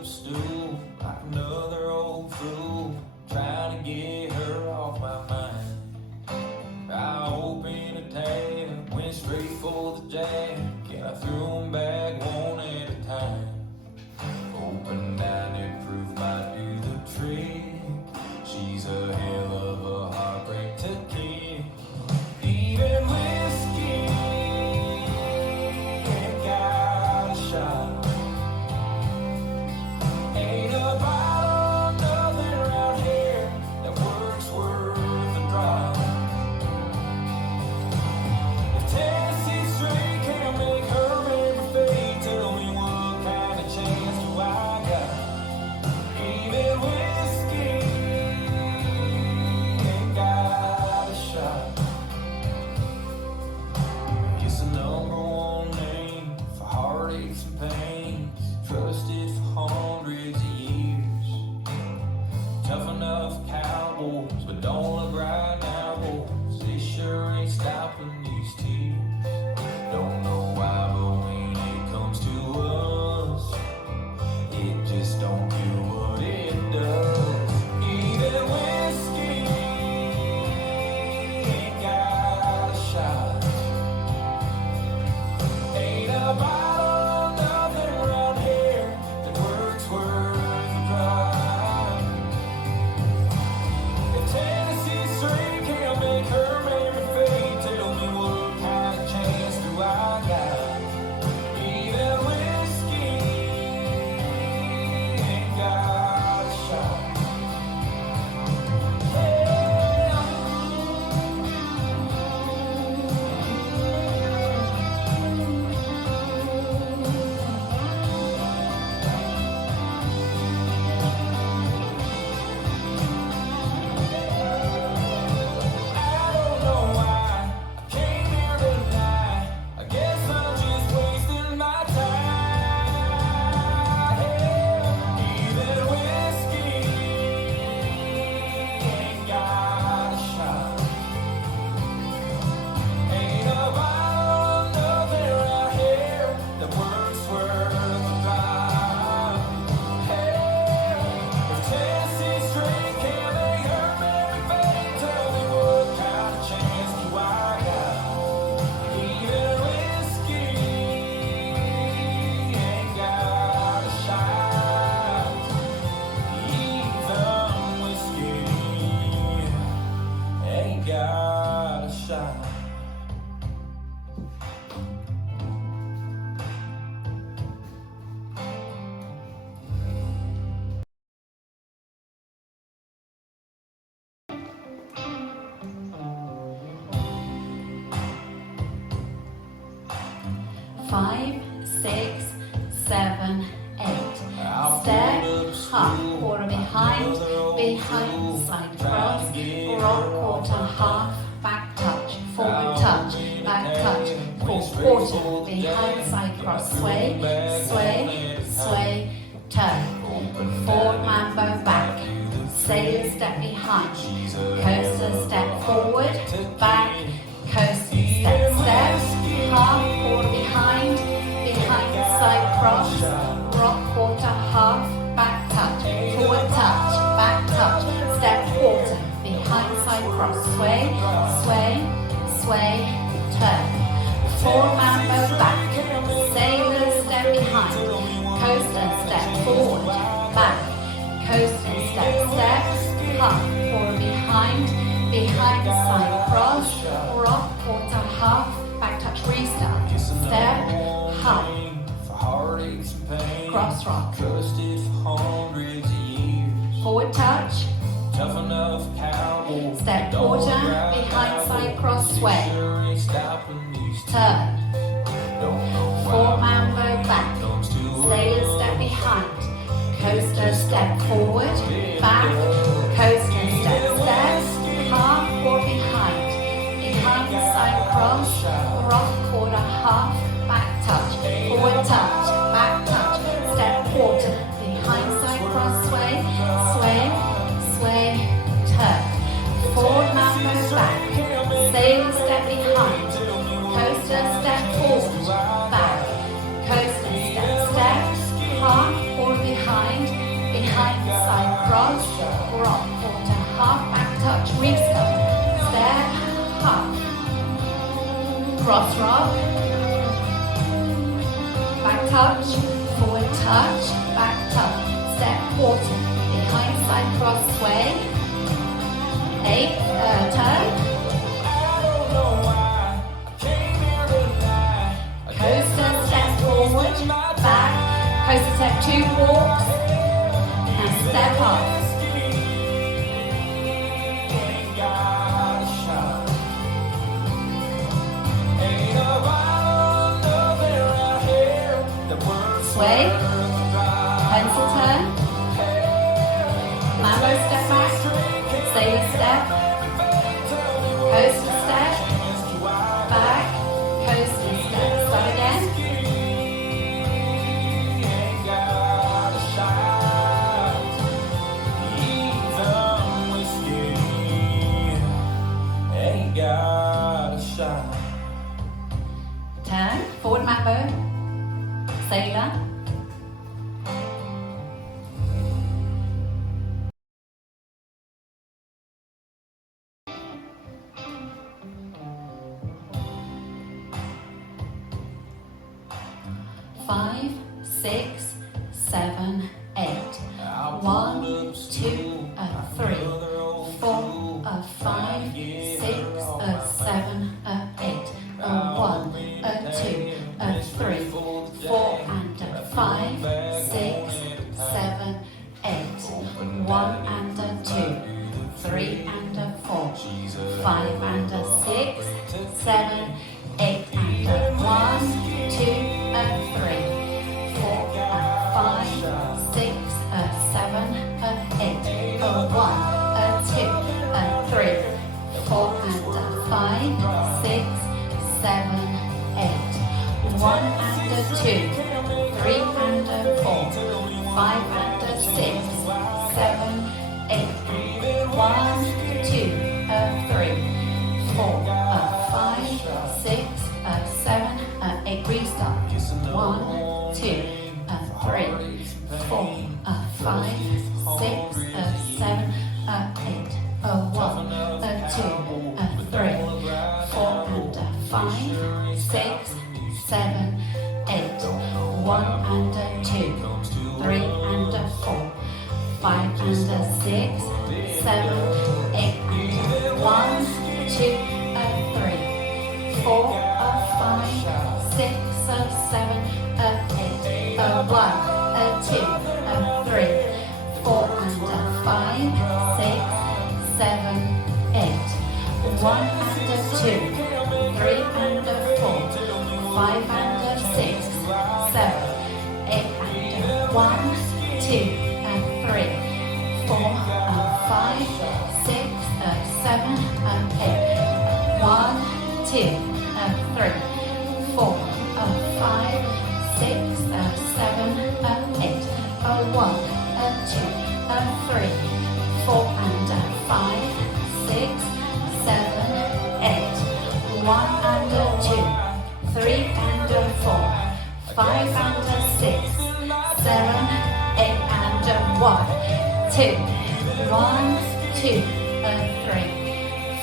up a stool like another old fool, trying to get her off my mind. I opened a tab, went straight for the jab. Can I throw them back one at a time? Open minded proof might do the trick. She's a hell of a heartbreak to kick. Even whiskey ain't got a shot. Ain't a bottle, nothing around here that works worth a drop. If Tennessee straight can't make her memory fade, tell me what kind of chance do I got? Even whiskey ain't got a shot. It's the number one name for heartaches and pains, trusted for hundreds of years. Tough enough cowboys, but don't look right now, boys. They sure ain't stopping these tears. Don't know why, but when it comes to us, it just don't do what it does. Even whiskey ain't got a shot. Ain't a bottle, nothing around here that works worth a drop. If Tennessee straight can't make her memory fade, tell me what kind of chance do I got? Even whiskey ain't got a shot. I don't know why I came here tonight. I guess I'm just wasting my time. Even whiskey ain't got a shot. Ain't a bottle, nothing around here that works worth a drop. If Tennessee straight can't make her memory fade, tell me what kind of chance do I got? Even whiskey ain't got a shot. Even whiskey ain't got a shot. Five, six, seven, eight. Step, half, quarter behind, side cross, rock, quarter, half, back touch, forward touch, back touch, quarter, behind, side cross, sway, sway, sway, turn. Forward mambo back, sailor step behind, coaster step forward, back, coaster step, step, half, quarter behind, side cross, rock, quarter, half, back touch, forward touch, back touch, step, quarter, behind, side cross, sway, sway, sway, turn. Forward mambo back, sailor step behind, coaster step forward, back, coaster step, step, half, quarter behind, side cross, rock, quarter, half, back touch, restart, step, half, For heartaches and pain, cross rock, trusted for hundreds of years. forward touch, Tough enough cowboy, step, don't quarter, ride behind, out, side cross, sway, sure ain't stopping these turn, don't know why, forward mambo back, comes to sailor step behind, coaster step forward, back, coaster step, step, half, quarter behind, side cross, rock, quarter, half, back touch, forward touch, back touch, step, quarter, behind, side cross, sway, sway, sway, turn. Forward mambo back, sailor step behind, coaster step forward, back, coaster step, step, half, forward behind. behind, side cross, rock, quarter, half, back touch, restart, step, half, cross rock, back touch, forward touch, back touch, step, quarter, behind, side cross, sway, 8, turn, coaster, step forward, back, coaster step, 2 walks, and step up. Sway, pencil turn, mambo step back, sailor step, coaster step, back, coaster step, start again. Turn, forward mambo, sailor. Five, 6, 7, 8. 1, 2, 3, 4, 5, 6, 7, 8. 1, 2, 3, 4 and 5, 6, 7, 8. 1 and 2, 3 and 4, 5 and 6, 7, 8 and 1, 2 and 3, 4 and 5, 6, 7, 8. 1, 2 and 3, 4 and 5, 6, 7, 8. 1 and 2, 3 and 4, 5 and 6, 7, 8. 1, 2, 3, 4, 5, 6, 7, 8. Restart. 1, 2, 3, 4, 5, 6, 7, 8. 1, 2, 3, 4 and 5, 6, 7, 8. 1 and 2, 3 and 4, 5 and 6, 7, 8. 1, 2, 3, 4, 5, 6, 7, 8. 1, 2, 3, 4 and 5, 6, 7, 8. 1 and 2, 3 and 4, 5 and 6, 7, 8 and 1, 2 and 3, 4 and 5, 6, 7 and 8. 1, 2 and 3, 4 and 5, 6, 7 and 8. 1 and 2 and 3, 4 and 5, 6, 7, 8. 1 and 2, 3 and 4, 5 and 6, 7, 8 and 1, 2, 1, 2 and 3,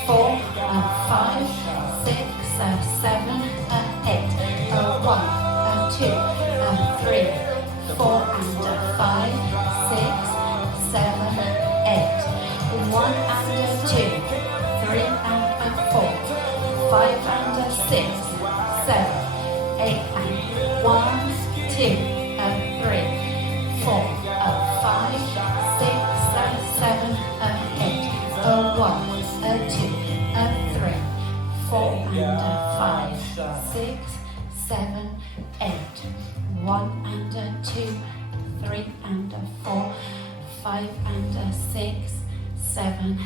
4 and 5, 6, 7 and 8. 1 and 2 and 3, 4 and 5, 6, 7, 8. 1 and 2, 3 and 4, 5 and 6, 7, 8 and 1, 2 and 3, 4 and 5, 6 and 7 and 8. 1 and 2 and 3, 4 and 5, 6, 7, 8. 1 and 2, 3 and 4, 5 and 6, 7,